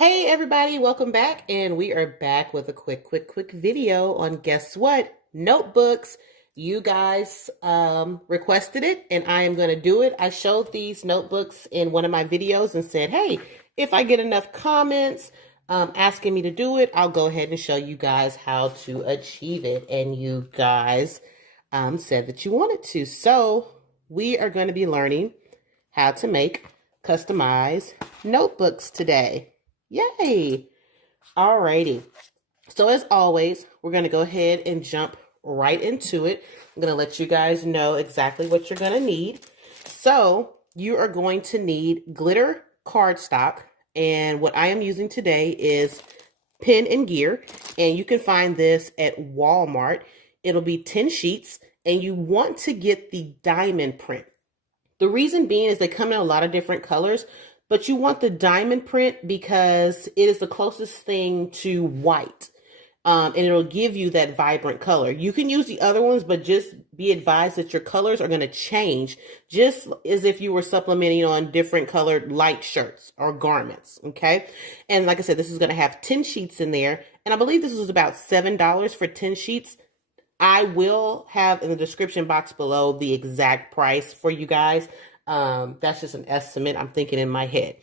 Hey everybody, welcome back, and we are back with a quick video on, guess what? Notebooks. You guys requested it, and I am going to do it. I showed these notebooks in one of my videos and said, hey, if I get enough comments asking me to do it, I'll go ahead and show you guys how to achieve it. And you guys said that you wanted to. So we are going to be learning how to make customized notebooks today. Yay! Alrighty. So as always, we're going to go ahead and jump right into it. I'm going to let you guys know exactly what you're going to need. So you are going to need glitter cardstock. And what I am using today is Pen and Gear. And you can find this at Walmart. It'll be 10 sheets. And you want to get the diamond print. The reason being is they come in a lot of different colors. But you want the diamond print because it is the closest thing to white. And it'll give you that vibrant color. You can use the other ones, but just be advised that your colors are going to change, just as if you were supplementing on different colored light shirts or garments, okay? And like I said, this is going to have 10 sheets in there. And I believe this was about $7 for 10 sheets. I will have in the description box below the exact price for you guys. That's just an estimate I'm thinking in my head.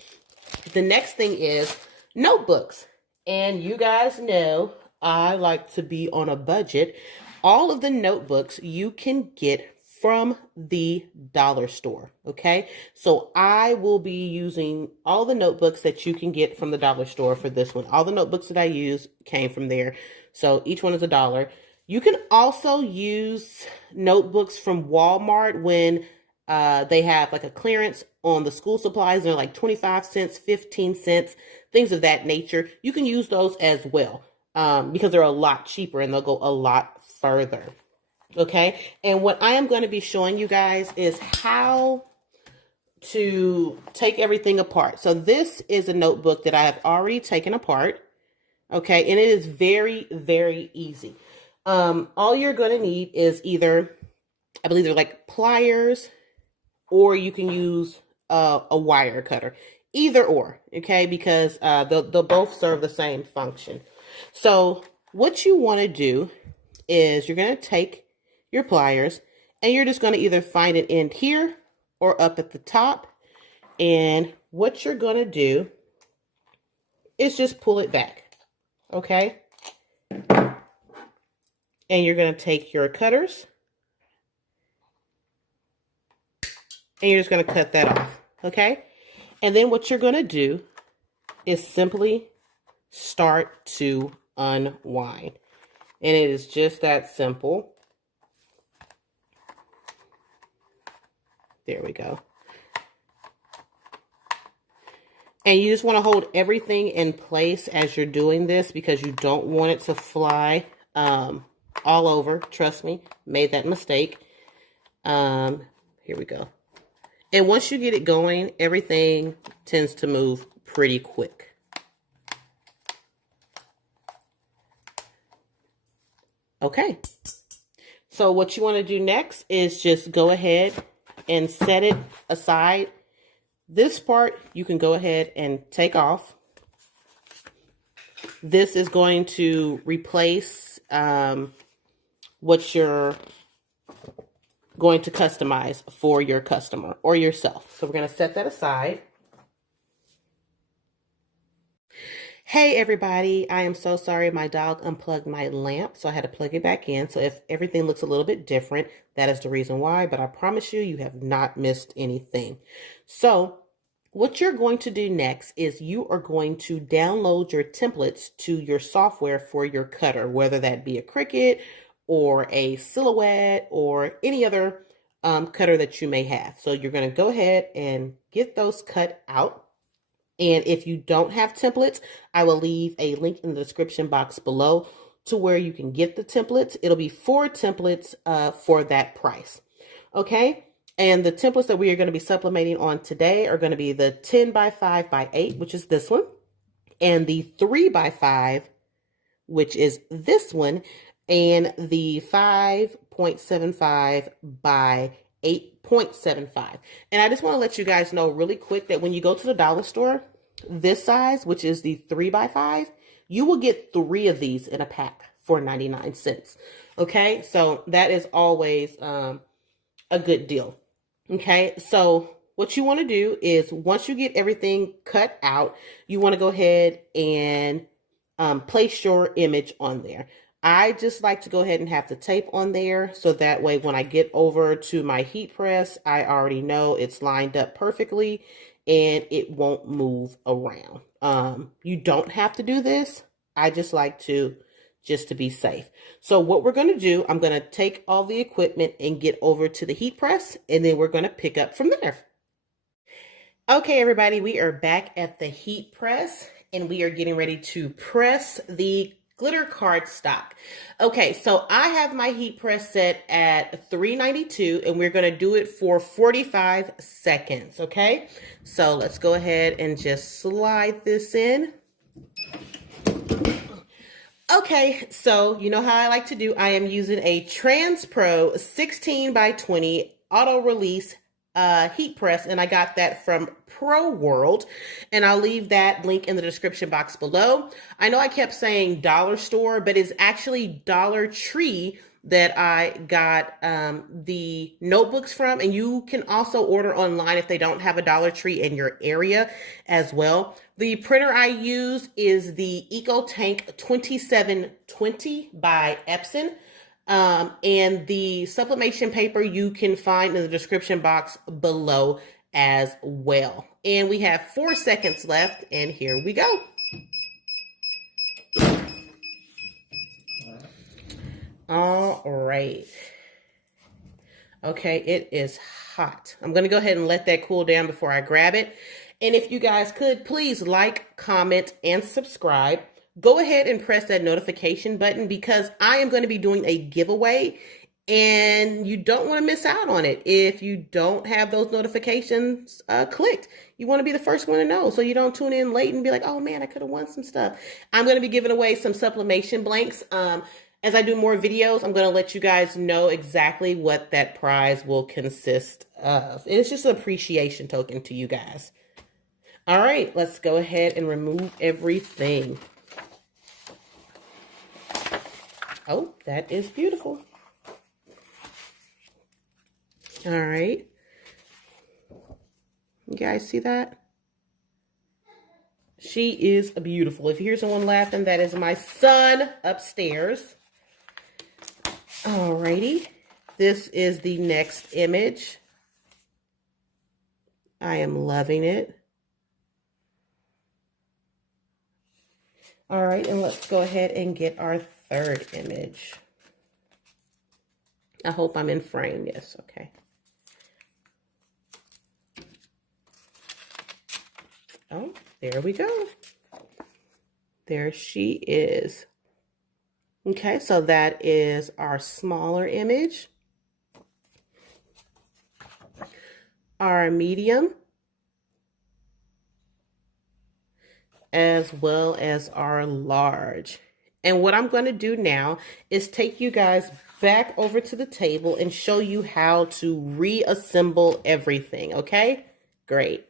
The next thing is notebooks. And you guys know I like to be on a budget. All of the notebooks you can get from the dollar store, okay? So I will be using all the notebooks that you can get from the dollar store for this one. All the notebooks that I use came from there. So each one is $1. You can also use notebooks from Walmart when they have like a clearance on the school supplies. They're like 25 cents, 15 cents, things of that nature. You can use those as well because they're a lot cheaper and they'll go a lot further. Okay. And what I am going to be showing you guys is how to take everything apart. So this is a notebook that I have already taken apart. Okay. And it is very, very easy. All you're going to need is either, I believe they're like pliers, or you can use a wire cutter. Either or, okay? Because they'll both serve the same function. So what you want to do is you're going to take your pliers and you're just going to either find an end here or up at the top. And what you're going to do is just pull it back, okay? And you're going to take your cutters and you're just going to cut that off, okay? And then what you're going to do is simply start to unwind. And it is just that simple. There we go. And you just want to hold everything in place as you're doing this because you don't want it to fly all over. Trust me, made that mistake. Here we go. And once you get it going, everything tends to move pretty quick. Okay. So what you want to do next is just go ahead and set it aside. This part you can go ahead and take off. This is going to replace what you're going to customize for your customer or yourself. So we're going to set that aside. Hey everybody, I am so sorry my dog unplugged my lamp, so I had to plug it back in. So if everything looks a little bit different, that is the reason why, but I promise you, you have not missed anything. So what you're going to do next is you are going to download your templates to your software for your cutter, whether that be a Cricut or a Silhouette or any other cutter that you may have. So you're going to go ahead and get those cut out. And if you don't have templates, I will leave a link in the description box below to where you can get the templates. It'll be 4 templates for that price. Okay. And the templates that we are going to be sublimating on today are going to be the 10 by 5 by 8, which is this one, and the 3 by 5, which is this one, and the 5.75 by 8.75. And I just want to let you guys know really quick that when you go to the dollar store, this size, which is the 3x5, you will get 3 of these in a pack for 99 cents. Okay, so that is always a good deal. Okay, so what you want to do is once you get everything cut out, you want to go ahead and place your image on there. I just like to go ahead and have the tape on there so that way when I get over to my heat press, I already know it's lined up perfectly and it won't move around. You don't have to do this. I just like to just to be safe. So what we're going to do, I'm going to take all the equipment and get over to the heat press, and then we're going to pick up from there. Okay, everybody, we are back at the heat press and we are getting ready to press the glitter cardstock. Okay, so I have my heat press set at 392 and we're going to do it for 45 seconds. Okay, so let's go ahead and just slide this in. Okay, so you know how I like to do. I am using a Trans Pro 16x20 auto release heat press, and I got that from Pro World, and I'll leave that link in the description box below. I know I kept saying dollar store, but it's actually Dollar Tree that I got the notebooks from, and you can also order online if they don't have a Dollar Tree in your area as well. The printer I use is the EcoTank 2720 by Epson. And the sublimation paper you can find in the description box below as well. And we have 4 seconds left, and here we go. All right. Okay, it is hot. I'm going to go ahead and let that cool down before I grab it. And if you guys could, please like, comment, and subscribe. Go ahead and press that notification button because I am going to be doing a giveaway and you don't want to miss out on it. If you don't have those notifications clicked, you want to be the first one to know so you don't tune in late and be like, oh man, I could have won some stuff. I'm going to be giving away some sublimation blanks. As I do more videos, I'm going to let you guys know exactly what that prize will consist of. It's just an appreciation token to you guys. All right, let's go ahead and remove everything. Oh, that is beautiful. All right. You guys see that? She is beautiful. If you hear someone laughing, that is my son upstairs. All righty. This is the next image. I am loving it. All right, and let's go ahead and get our third image. I hope I'm in frame. Yes, okay. Oh, there we go. There she is. Okay, so that is our smaller image. Our medium. As well as our large. And what I'm going to do now is take you guys back over to the table and show you how to reassemble everything, okay? Great.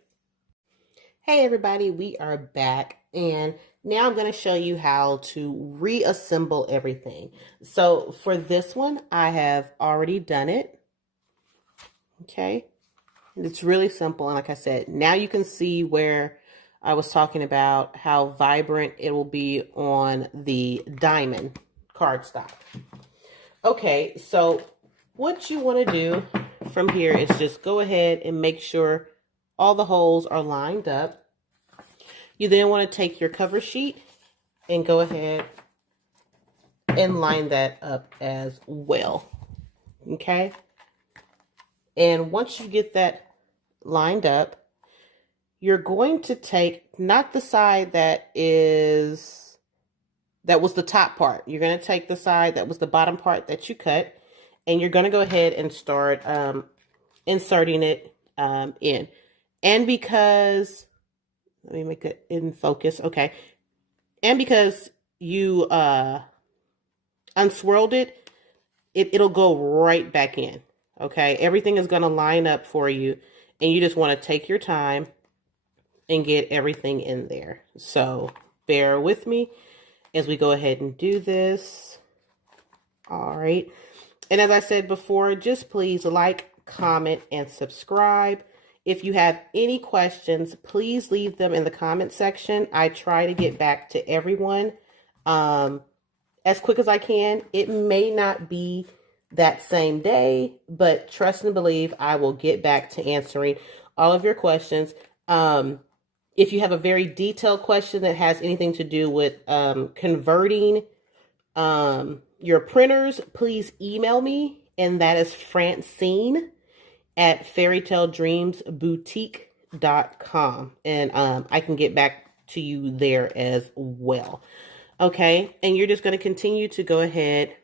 Hey everybody, we are back and now I'm going to show you how to reassemble everything. So for this one, I have already done it, okay? And it's really simple, and like I said, now you can see where I was talking about how vibrant it will be on the diamond cardstock. Okay, so what you want to do from here is just go ahead and make sure all the holes are lined up. You then want to take your cover sheet and go ahead and line that up as well. Okay? And once you get that lined up, you're going to take not the side that was the top part. You're going to take the side that was the bottom part that you cut, and you're going to go ahead and start inserting it in. And because, let me make it in focus, okay. And because you unswirled it, it'll go right back in, okay. Everything is going to line up for you, and you just want to take your time and get everything in there. So bear with me as we go ahead and do this. All right. And as I said before, just please like, comment, and subscribe. If you have any questions, please leave them in the comment section. I try to get back to everyone as quick as I can. It may not be that same day, but trust and believe I will get back to answering all of your questions. If you have a very detailed question that has anything to do with converting your printers, please email me, and that is Francine@fairytaledreamsboutique.com, and I can get back to you there as well. Okay, and you're just going to continue to go ahead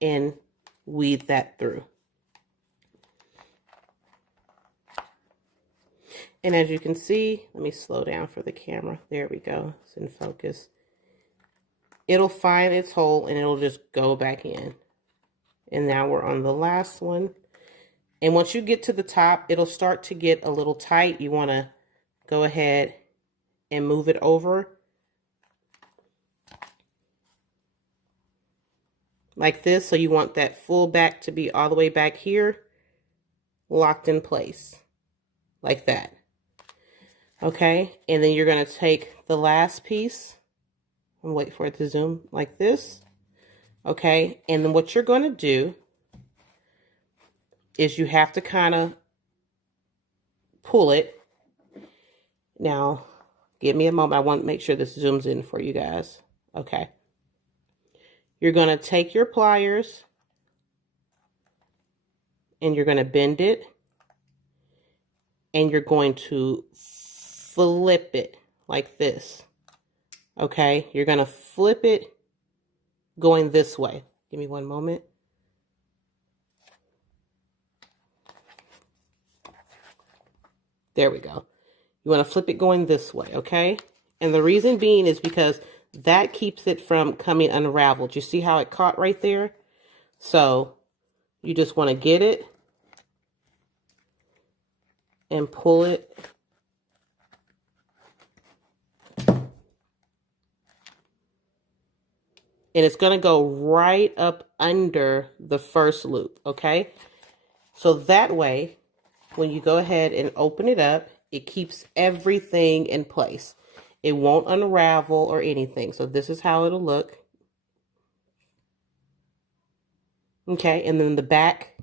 and weave that through. And as you can see, let me slow down for the camera. There we go. It's in focus. It'll find its hole and it'll just go back in. And now we're on the last one. And once you get to the top, it'll start to get a little tight. You want to go ahead and move it over like this. So you want that full back to be all the way back here, locked in place like that. Okay, and then you're going to take the last piece and wait for it to zoom like this. Okay, and then what you're going to do is you have to kind of pull it. Now, give me a moment. I want to make sure this zooms in for you guys. Okay. You're going to take your pliers and you're going to bend it, and you're going to flip it like this. Okay, you're going to flip it going this way. Give me one moment. There we go. You want to flip it going this way, okay? And the reason being is because that keeps it from coming unraveled. You see how it caught right there? So you just want to get it and pull it. And it's going to go right up under the first loop, okay? So that way, when you go ahead and open it up, it keeps everything in place. It won't unravel or anything. So this is how it'll look. Okay, and then the back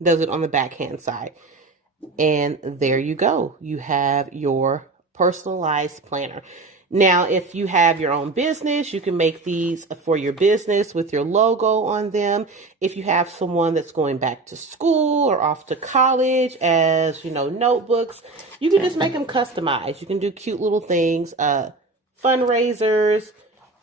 does it on the backhand side. And there you go. You have your personalized planner. Now, if you have your own business, you can make these for your business with your logo on them. If you have someone that's going back to school or off to college as, you know, notebooks, you can just make them customized. You can do cute little things, fundraisers.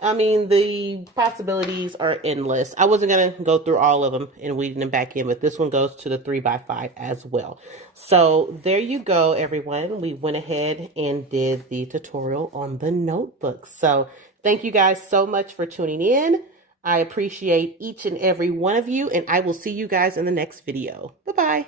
I mean, the possibilities are endless. I wasn't going to go through all of them and weeding them back in, but this one goes to the 3x5 as well. So there you go, everyone. We went ahead and did the tutorial on the notebook. So thank you guys so much for tuning in. I appreciate each and every one of you, and I will see you guys in the next video. Bye-bye.